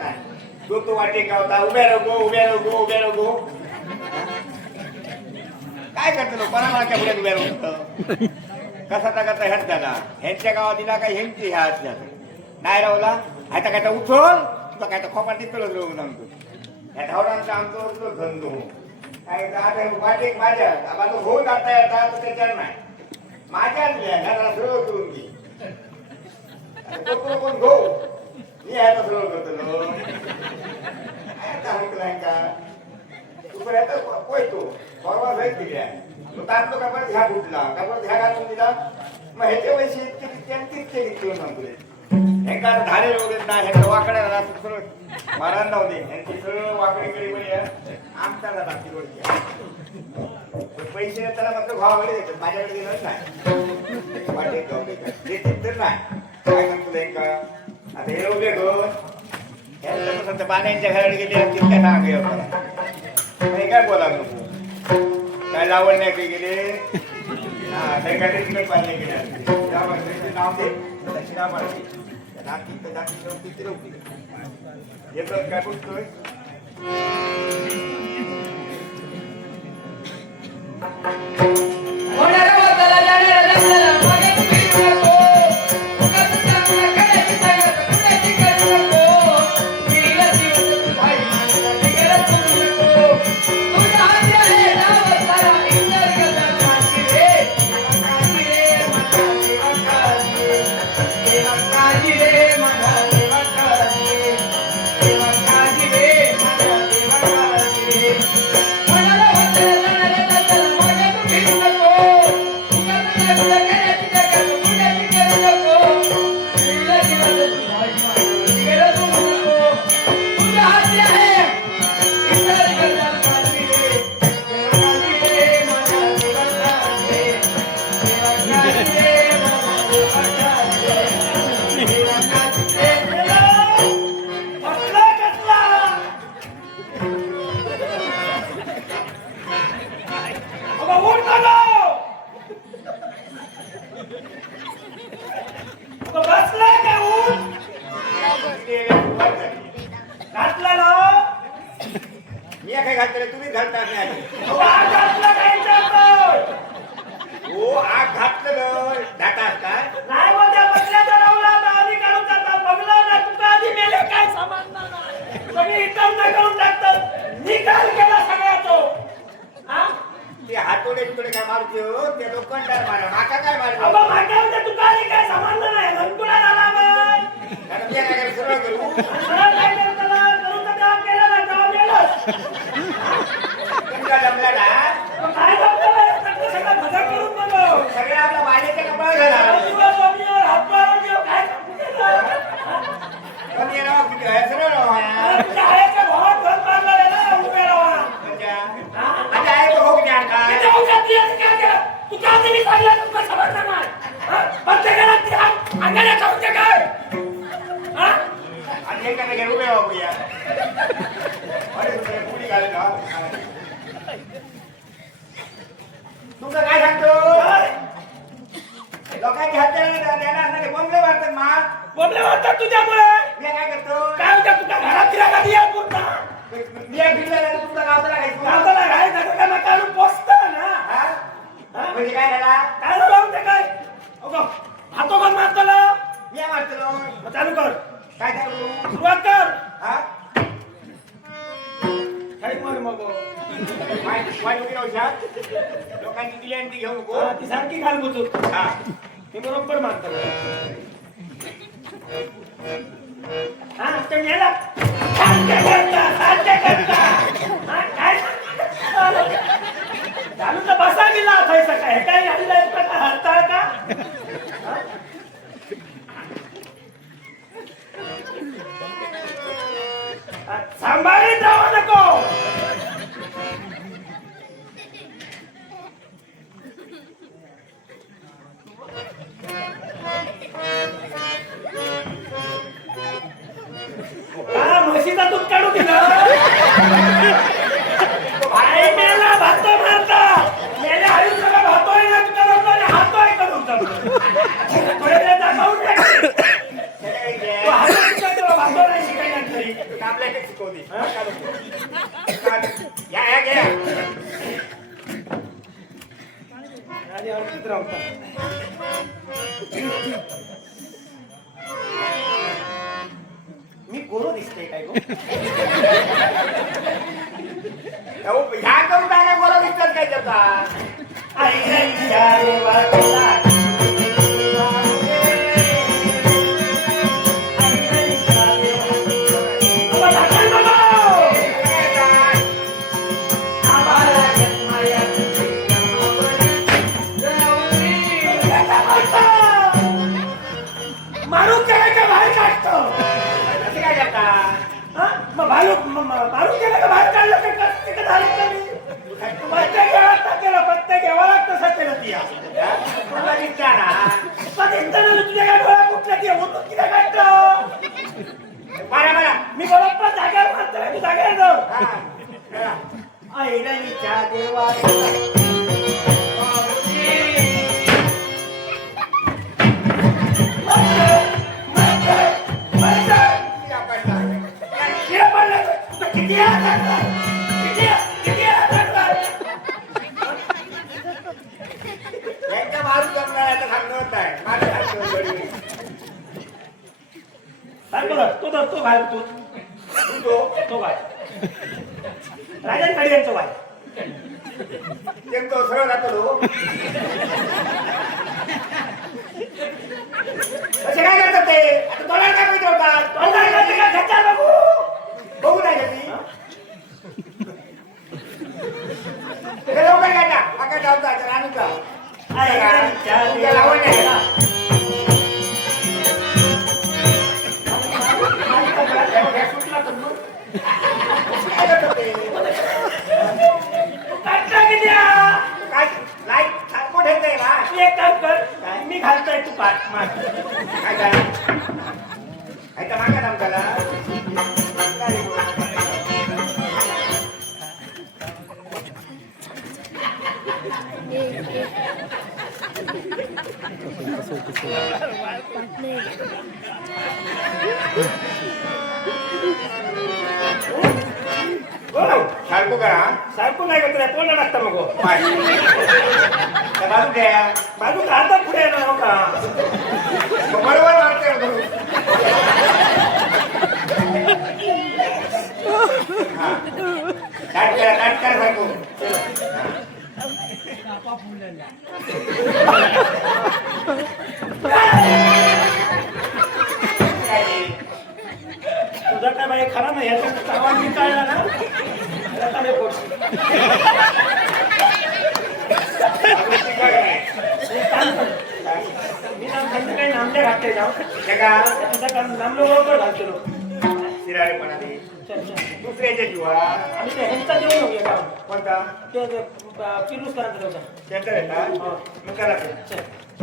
नाही तो वाटे का होता उभ्या रगो काय करतो लोक कोणाला पुढे उभ्या राहू कसा कसा ह्याच झाला ह्यांच्या गावात दिला काय ह्यांची ह्या हात झाला नाही रावला आता काय उठवल तुला काय खोपा तिथलच राहू सांगतो ह्या ढवरांचा आमचा धंदो काय वाटे माझ्या माझं होत आता येतात त्याच्यावर नाही माझ्याच घराला सरळ करून घे कोण गो मी ह्याला सरळ करतो का तू पण येतो पोयतो परवा जाईल दिल्या तो तारतो का परत ह्या फुटला का परत ह्या घालून दिला मग ह्याचे पैसे इतके घेऊन सांगतो ह्यांका धारे वगैरे नाही ह्यांना वाकड्या सरळ मारा जाऊ दे ह्यांची सरळ वाकडी पण आमच्याला लागते पैसे त्याला मात्र भावाकडे देतात माझ्याकडे दिलं नाही वाटेत जाऊ देतात तर नाही काय सांगतो का आता हे उभे घेऊन पाण्याच्या घराकडे गेले तितक्या सांग काय बोला नको काय लावण नाही काही गेले हा काय तिकडे पाहिले गेले नाव दे दक्षिणा पाहिजे येतात काय बोलतोय तुमचं काय सांगतो लोकांची हत्या बोंबले मारतात मा बोंबले मारतात तुझ्यामुळे मी काय करतो काय होतं तुझ्या घरात फिरा का दिया पूर्ण मी फिरला तुमचा गावला घालायचं का नका पोचत ना म्हणजे काय झाला काय झालं ते काय हातो कोण मारतलो मी मारतलो चालू कर काय करू सुरुवात कर हा काय मार मग लोकांची दिली आणि ती घेऊ नको ती सारखी घाल बुजू हा ते बरोबर मारतो हा ते गेला चालू तर बसा गेला असायचं काय हे काय घाललं हरताळ का सांभाळीत जाऊ नको म्हशीचा दूध काढू दिला आई मेला भातो मारता मेले आयुष्याला भातोय ना तुझा लोकांनी हातोय करून भातो नाही शिकायला तरी आपल्या काही शिकवते हा? या घ्या आणि अर्थित राहता मी गोरो दिसते काय गो ह्या करून टाका बोला विचार काय त्याचा आईच्या देवाला मारू केला का बाहेर काढतो असं काय करता मग मारू केला का बाहेर काढलं तर कसं का झालं का मी प्रत्येक घ्यावा केलं प्रत्येक घ्यावा लागतं तसं केलं ती तुला विचारा पण इंटरनेट तुझ्या काय डोळ्या कुठल्या ती होतो किती काढतो बरा मी बरोबर जागेवर मारतो तू जागेवर जाऊ हा ऐरणीच्या देवा यांच्या मारू जमणार सांगणं होत आहे माझं तो घाल तो घाल राजन यांचं घाल तो सरळ राहतो असे काय करतात ते आता तोंडाला काय माहिती होतात तोंडाला काय ते काय खातात बघू बघू नाही का ते लवकर काय आका जाऊचा राणूचा लावण नाही एक काम कर मी घालतोय तू पाठ मार मागा नाम त्याला सारखं करा सारखं नाही करत तोंड लागतं मग बाजू द्या बाजू घालता पुढे ना हो का बरोबर वाटतंय नाट करा सारखं तुझा काय बाई खरा नाही याचा आवाज मी काढला ना मी काही नामले घालते जाऊ नामलो बरोबर घालतो शिराळेपणाने दुसऱ्याच्या जीवा आम्ही ते ह्यांचा देऊ नये का कोणता ते पिलूस करायचं देऊ त्यांचा येतात मग करा ते.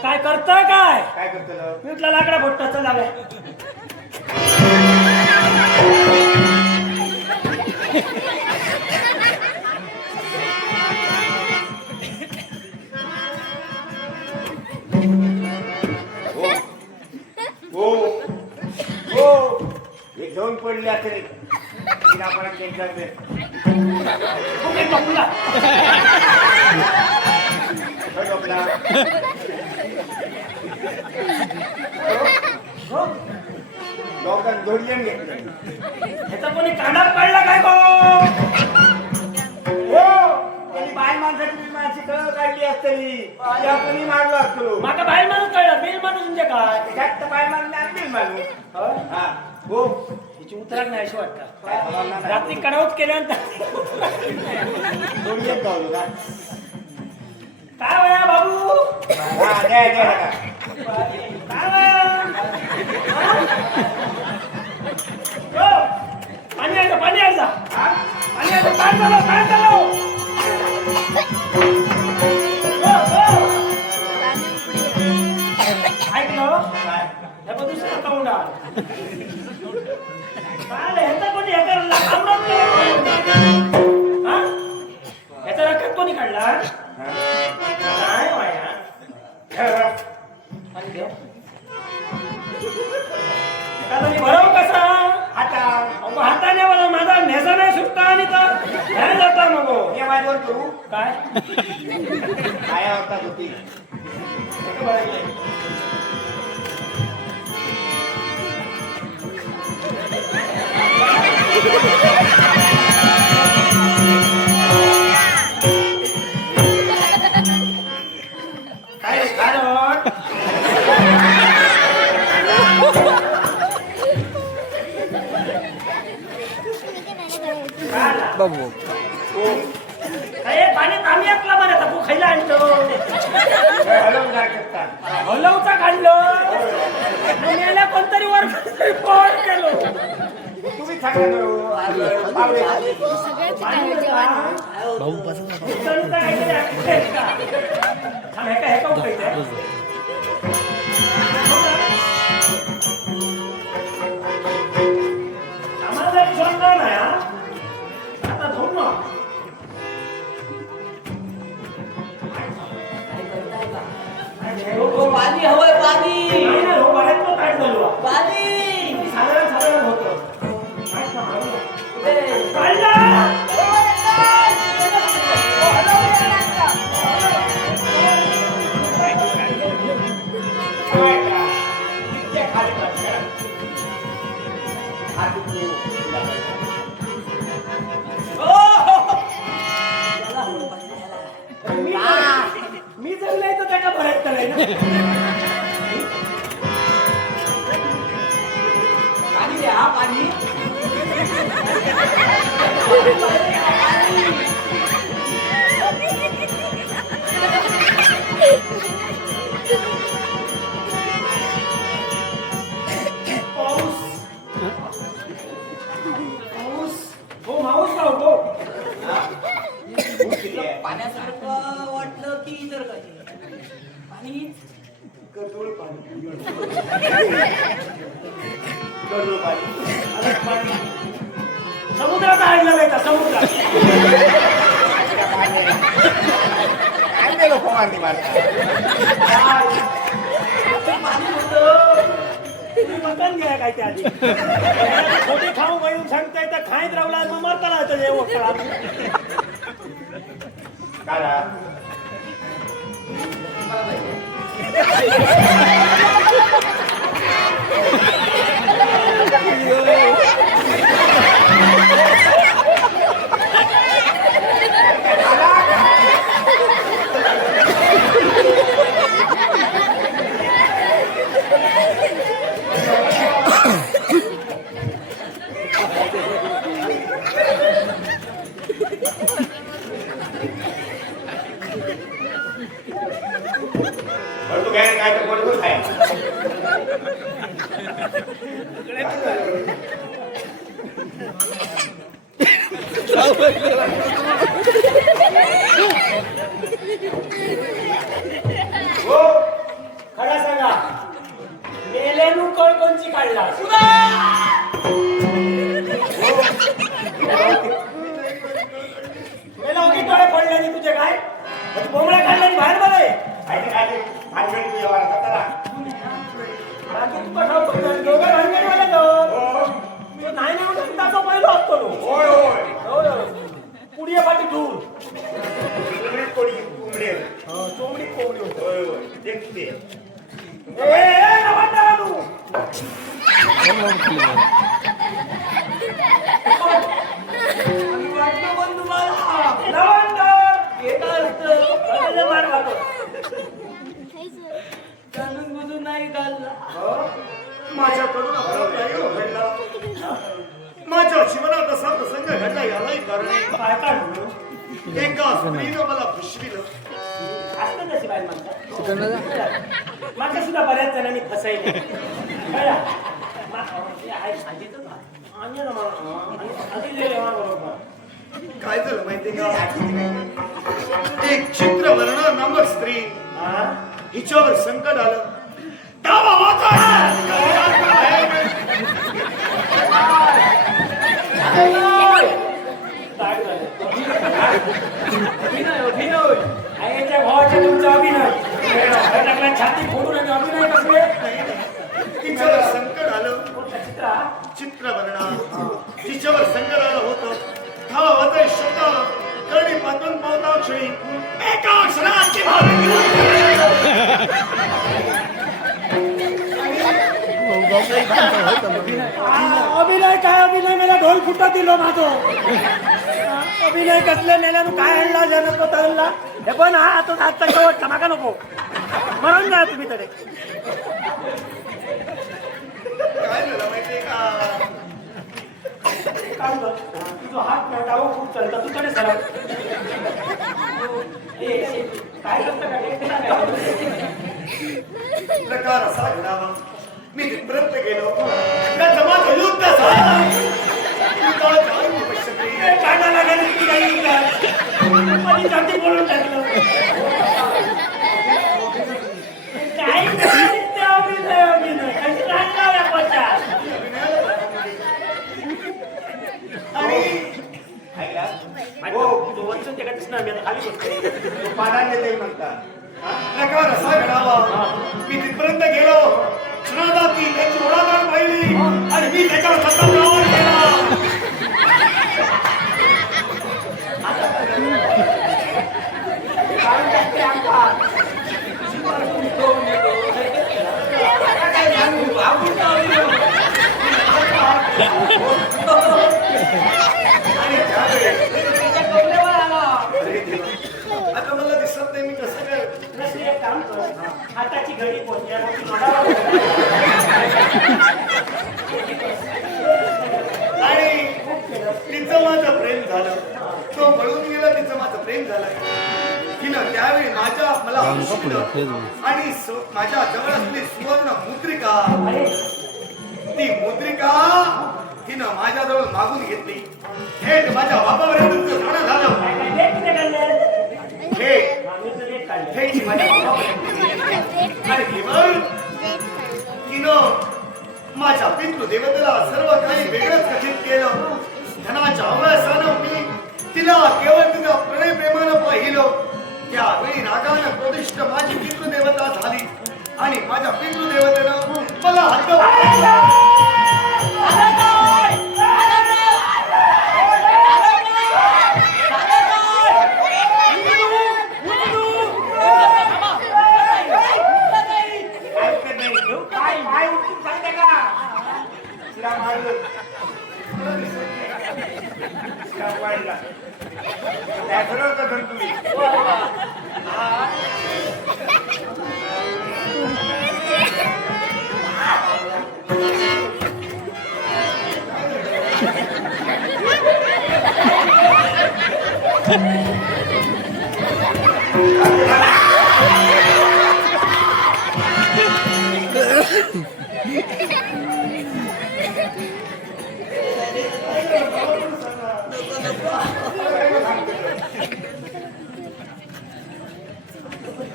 काय करतोय काय काय करतो म्हटलं लाकडा फोडताचा लागलाय हो हो एक दोन पडले असेल आपण त्यांच्याकडे लोकांना जोडून घेतलं ह्याचा कोणी कानात पडला काय गो हो त्यांनी बाय माणसाची माझी कळ काढली असतली त्या कोणी मारलो असतो माका बाहेर माणूस कळलं बिल माणूस म्हणजे काय त्यात बाय मारले बिल मारू होय? हा हो तिची उतराक नाही अशी वाटतं काय बोलावं नाही. रात्री कडाऊत केल्यानंतर थोडी एक गावली का? काय वया बाबू हा, द्या, द्या, द्या. काय वया हो, पाणी आणजा पाणी आणजा पाणी आणजा काय झालं काय झालं हो, हो. ऐकलं काय? हे बघ दुसरा तोंडा काय ह्याचा कोणी हे करला हा ह्याचा रक्कत कोणी काढला हा? काय वाया ठेवा. आणि देव एखादा मी भरव कसा आता अगो हाताने मला माझा नेसा नाही सुटता आणि तर नाही जाता मग मी माझ्यावर करू काय काय आवडतात होती काय कारण बाबू काय पाणी आम्ही एकला बरं तू खायला आणतो हलवून काय करतात हलवचा काढलं मेला कोणतरी वर फोन केलो तुम्ही सांगा करू पावडे भाऊ पासून पाणी हवंय पाणी पाणी साधारण होतं मी जगले तर त्याला भरायचं करायचं पाणी द्या पाणी पाऊस पाऊस हो माऊस का हो पाण्यासारखं वाटलं की इतर काही पाणी कर्दूळ पाणी समुद्रात आणलं जायचं समुद्रात काय ते लोक मारली पाणी होतं तुम्ही मटण घ्या काय त्या आधी छोटी खाऊ गळून सांगताय तर खाईत राहला मग मरता राहतं जेवण काढा तू काय काय तर बोलतोच आहे हो खरा सांगा मेलेनू कळ कोणची काढला मेला उगी डोळे पडले नाही तुझे काय बोंबड्या काढल्या बाहेर बरे आणि काय ते भानगडी तू व्यवहार करता ना बाकी तू कसा दोघं भानगडीवाले तो नाही नाही म्हणून त्याचा पहिला असतो नो होय होय पुढे पाठी दूर उमडीत कोणी उमडे चोमडी कोंबडी होतो होय होय तेच ते वाटलं पण तुम्हाला जाणून बुजून नाही घालला माझ्याकडून काय काढलो एका स्त्रीनं मला फसविलं. असतं तशी बाई माणसं माझ्या सुद्धा बऱ्याच जणांनी फसायले कळलं? आणि ना मला आधी लिहिलं बरोबर काय झालं माहितीये का? एक चित्रवर्ण नामक स्त्री, हा हिच्यावर संकट आलं. धावा वाचा! आईच्या भावाच्या तुमचा अभिनय टाकला छाती फोडून आणि अभिनय कसले तिच्यावर संकट आलं. चित्रा चित्रवर्णा तिच्यावर संकट आलं होतं. धावा वाचा शब्द करणी पातून पावता क्षणी एका क्षणाची अभिनय काय अभिनय मला ढोल फुटा दिलो माझो अभिनय कसले मेला तू काय आणला जनक आणला हे पण हा आता आजचा शेवटचा मागा नको म्हणून जा तुम्ही तडे काय झालं माहितीये का? तुझा हात डावा खूप चालता तू कडे सरळ काय करता प्रकार असा घडावा. मी तिथपर्यंत गेलो. त्या जमाचं युद्ध झालं. युद्धात जाऊन मी बसले. काढा लागेल ती काही माझी जाती बोलून टाकलं काय अभिनय अभिनय कशी टाकला व्यापाचा आणि हो तो वंचन ते कधीच नाही मी आता खाली बसतो पानांनी ते म्हणतात प्रकार असा घडावा. मी तिथपर्यंत गेलो. क्षणाला ती त्याची ओढाताण पाहिली आणि मी त्याच्यावर सत्ता प्रहार केला. आणि त्यावेळेस आता मला दिसत नाही मी कसं काय. नसली एक काम कर हाताची घडी पोहोचली आणि तिचं माझं प्रेम झालं. तो पळून गेला. तिचं माझं प्रेम झालं. तिनं त्यावेळी मला हसवलं. आणि माझ्या जवळ असलेली सुवर्ण मुद्रिका, ती मुद्रिका तिनं माझ्याजवळ मागून घेतली. थेट माझ्या बाबापर्यंत तिचं जाणं झालं. थेट माझ्या बाबापर्यंत आणि केवळ तिनं माझ्या पितृदेवतेला सर्व काही वेगळंच कथित केलं. धनाच्या अवयासानं मी तिला केवळ तिला प्रणय प्रेमानं पाहिलं. त्यावेळी रागानं क्रोधिष्ठ माझी पितृदेवता झाली आणि माझ्या पितृदेवतेनं मला हद्द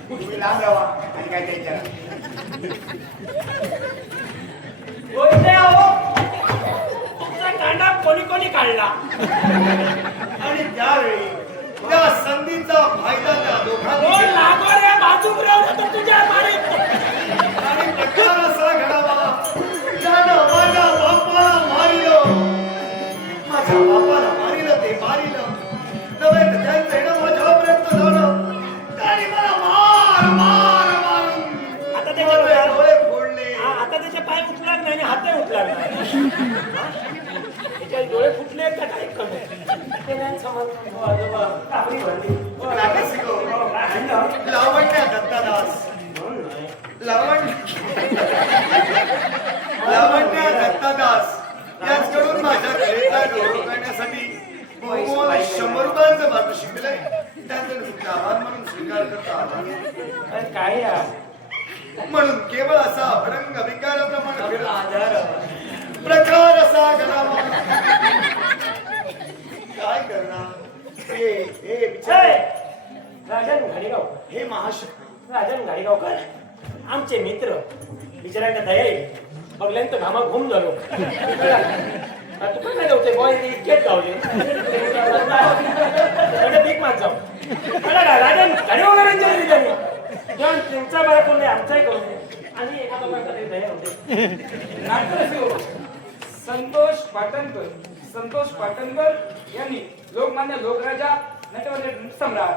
तुम्ही लांब राहा आणि काय त्यांच्या कांडा कोणी कोणी काढला आणि त्यावेळी त्या संधीचा फायदा त्या दोघांनी घेतला. बाजूक राहून तुझ्या मारीत आणि प्रकार असा घडावा. त्यानं माझ्या बापाला मारिलं. माझ्या बापाला मारिलं ते मारिलं. नव्हे तर त्यांचं येणं माझ्यापर्यंत झालं. त्याने मला मार मार मारून आता ते डोळे डोळे फोडले. आता त्याचे पाय उठणार नाही आणि हातही उठणार नाही त्याचे डोळे फुटले का काही कमी लावण्य दत्तादास लावण्य दत्तादास याचकडून माझ्या कलेचा गौरव करण्यासाठी मला 100 रुपयांचं बाटू शिकलंय त्यातून तुमचा आभार म्हणून स्वीकार करता आला अरे काय यार म्हणून केवळ असा अभडंग विकाराप्रमाणे आपला फिरत आधार प्रकार असा गणामा काय करणार हे बिचारे राजन घाडीगावकर हे महाशक्ती राजन घाडीगावकर आमचे मित्र बिचाऱ्यांना दया येईल बघल्यान तर घामा घुम झालो तू काय नाही होते बॉय इतकेच गावले भीक मात जाऊ राजन घाडीगावकरांच्या जेव्हा तुमचा बरा करून दे आमचाही करून दे आणि एका दोघांचा तरी दया होते नाट्यरसिक संतोष पाटणकर यांनी लोकमान्य लोकराजा नटवर्य सम्राट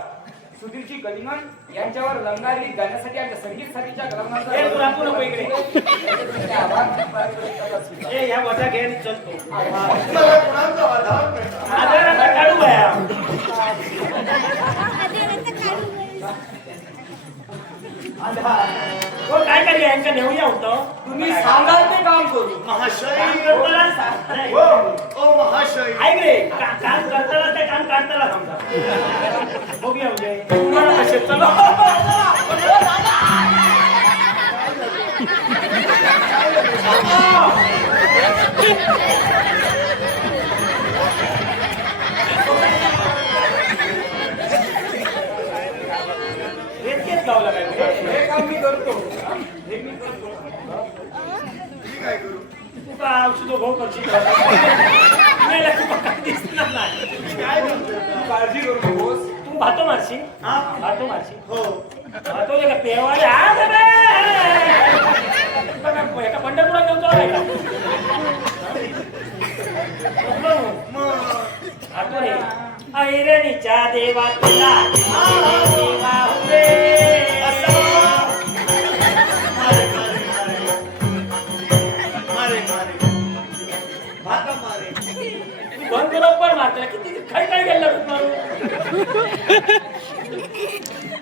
सुधीरजी कलिंगण यांच्यावर रंगारी गीत गाण्यासाठी आमच्या संगीत साथीच्या हे तुला आपण नको इकडे ए या वजा घे आणि चलतो मला कुणाचा आधार मिळतो आधार आता काढू बाया हो काय करी यांच्या नेऊया होतं तुम्ही सांगाल ते काम करू महाशय ऐक ओ महाशय रे काम करताना ते काम काढताना समजा बघूया म्हणजे तुम्हाला कसे चला इतकेच गावला काय हे काम मी करतो हे मी करतो मी काय करू तू का औषध भाऊ करशील मेला तू काय दिसणार नाही काय करतोय तू काळजी करू नकोस तू भातो मारशी हा भातो मारशी हो भातो का पेवाले एका पंढरपुरात घेऊन चालू आहे का मग भातो रे ऐरणीच्या देवा तुला देवा हुरे मारे भाता मारे बंद लवकर मारतला किती काय काय गेला मारू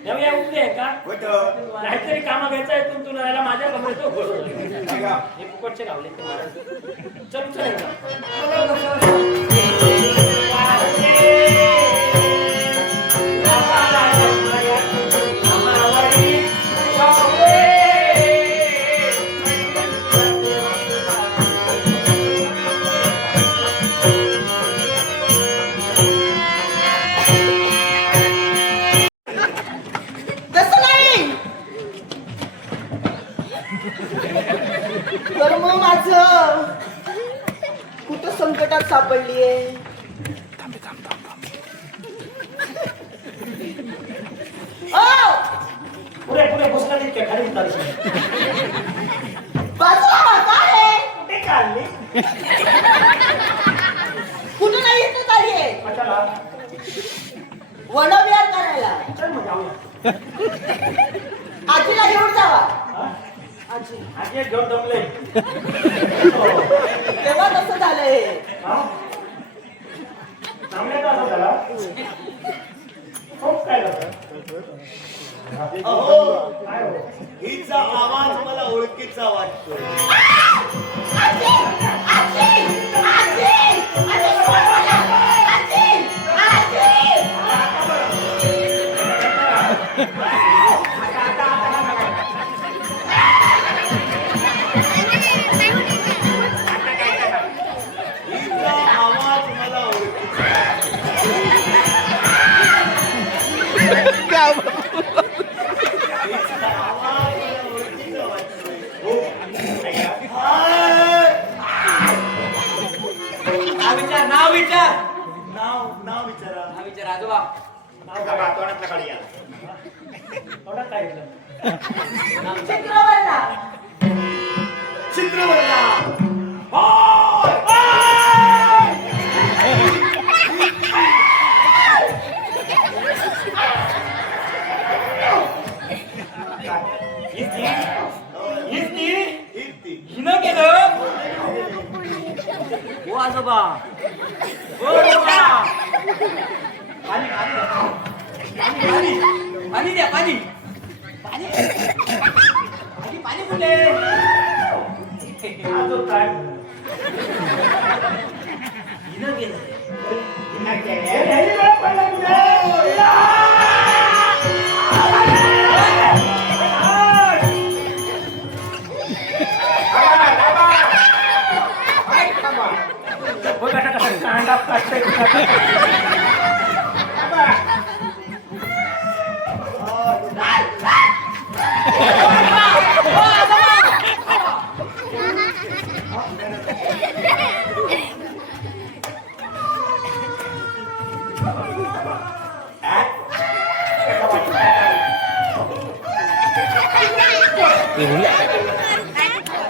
या उठले आहे का नाहीतरी कामा घ्यायचं आहे तुला याला माझ्या कमरेत तो हे फुकटचे लावले ते मारायचं चल चल तसं नाही तर मग माझं कुठं संकटात सापडलीये पुढे पुढे पुस्तक इतके खाली उतारशी बाजूला काय कुठे चालली कुठं नाही येत आलीये कशाला वनविहार करायला चल मग जाऊया आजीला घेऊन जावा हा? आजी आजी एक घेऊन जमले तेव्हा कसं झालंय सामन्याचा असं झाला खूप काय झालं अहो काय हो हिचा आवाज मला ओळखीचा वाटतोय आजी आजी आजी हिचा आवाज मला ओळखीचा हिचा आवाज मला ओळखीचा वाटतोय हो हाय. नाव विचार नाव विचारा नाव विचार आजोबा तोंडातला काढूया थोडं काय घेतलं चित्रवर्णा चित्रवर्णा हिनं केलं हो आजोबा हो आजोबा पाणी पाणी पाणी द्या पाणी पाणी पाणी पाणी कुठे आजो काय ह्याची गरज पडला तुझ्या. बघ आता कसा कांदा काढतोय.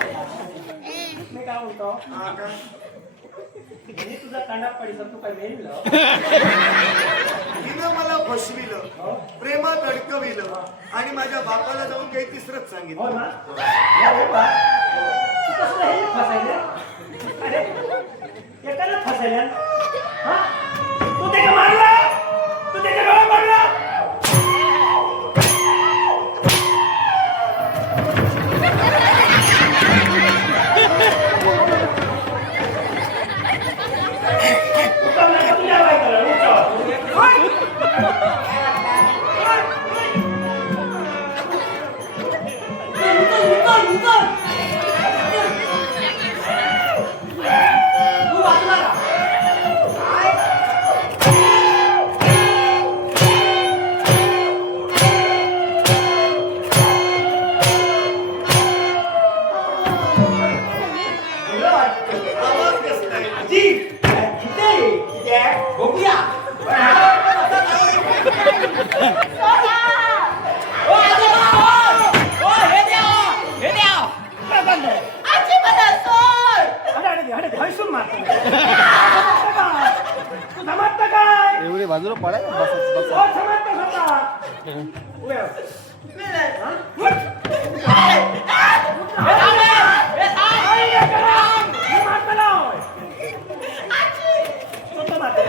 मी काय म्हणतो मी तुझा कांदा पडीचा तू काय मेल तिनं मला फसविलं, प्रेमात अडकविलं आणि माझ्या बापाला जाऊन काही तिसरंच हो सांगितलं. ना अरे बा तू कसं हे फसायला अरे एकाला फसायला हा तू त्याला मारला तू त्याच्या डोळा मारला आवाज कसला आहे? आजी बघूया आजी मला सोड. हसून मारतो तू समजतं काय एवढे बाजूला पडाय बस हो, समजतं स्वतः. उभे राहा. आई, हे करा. मी मारतो ना, होय. स्वतः मारतो.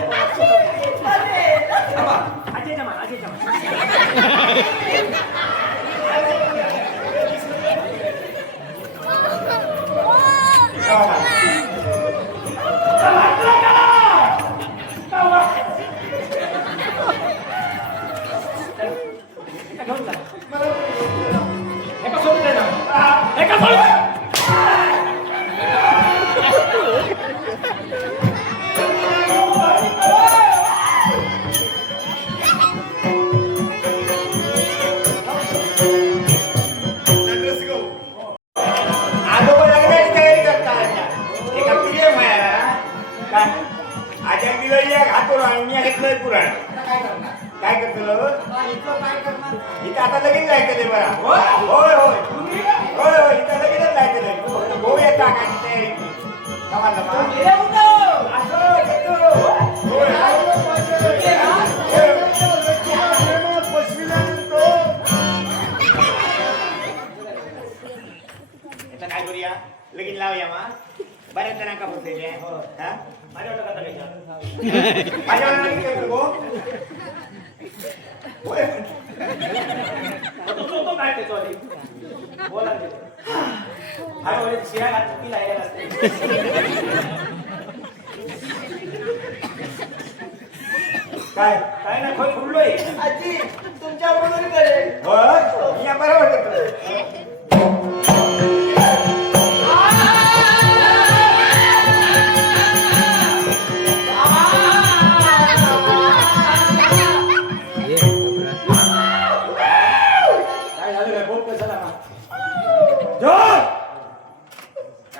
आजीच्या मार, आजीच्या मार. समजलं का? का वा- घेऊन जा. एका सोडून दे ना. एका सोडून दे. Let's go. आजोबा लग्नाची तयारी करतात. एका पिढी माया काय आज्या दिलं एक हातोड आणि मी घेतलंय पुराण. काय करतो इथं आता लगेच जायचं ते बरा. होय होय होय होय इथं लगेचच जायचं ते. फक्त भाऊ येत टाकायची तयारी कमाल काय करूया लगेच लावूया मग बऱ्याच जणांका बसलेले हा माझ्यावर नका टाकायचं. माझ्यावर लगेच करतो गो. होय तो काय ते चोरी बोला ते. अरे वडील शिळा घात चुकी लायला असते. काय ना खोय फुडलोय. आजी तुमच्या बरोबर करेल. होय मी या बरोबर करतो. काय झालं काय बोल कसं ना जोर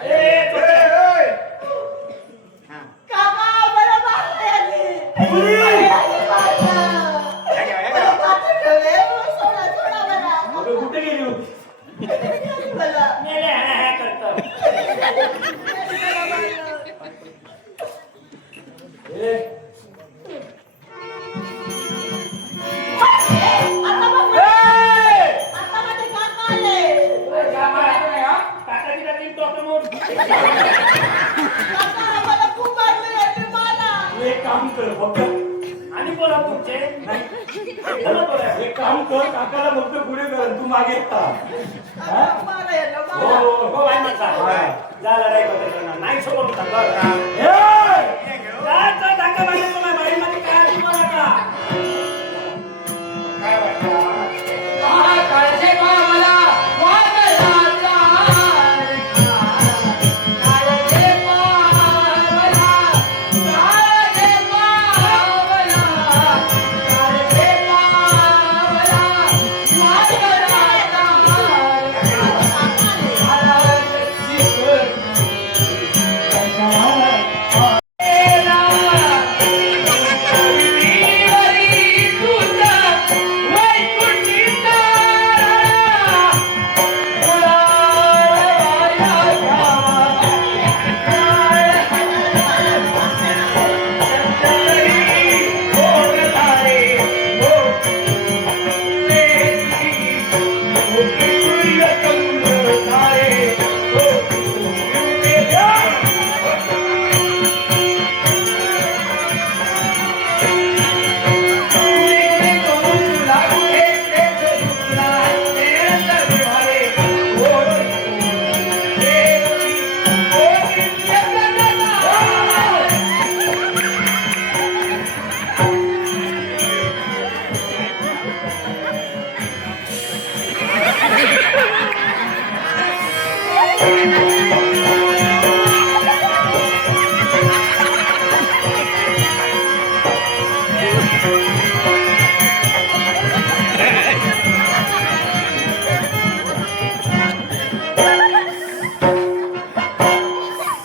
ए होय. हा. काका मला मारलंय आजी. चोरी. आजी मारलं. या घ्या, या मला घ्या. पाठवून ठेवलंय. सोडा सोडा मला. अगं कुठे गेली होती मला. मेले हा करतो. ए आता बघ. ए! आता माझे काका आले. काकाची काकी डॉक्टर मोठ. काका मला खूप मारलंय आजी मला. तू एक काम कर फक्त पाणी बोला तुमचे एक काम कर काकाला फक्त पुढे कर तू मागे येता मला येतो हो मला. हो बाय माणसा जा लढाई करते नाही सोबत सांगा टाका मागे तुम्हाला बाईमध्ये काय आधी बोला का काय वाटतं काळजे मला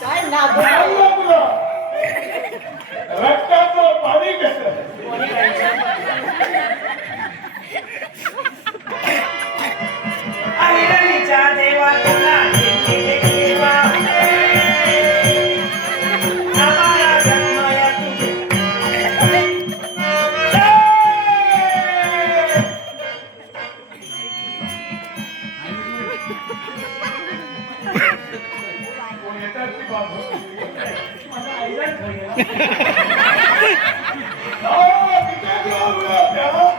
काय नाद रक्ताचं पाणी कसं अहिरणीच्या देवा तुला देवा आम्हाला जन्मया तुझे Oh,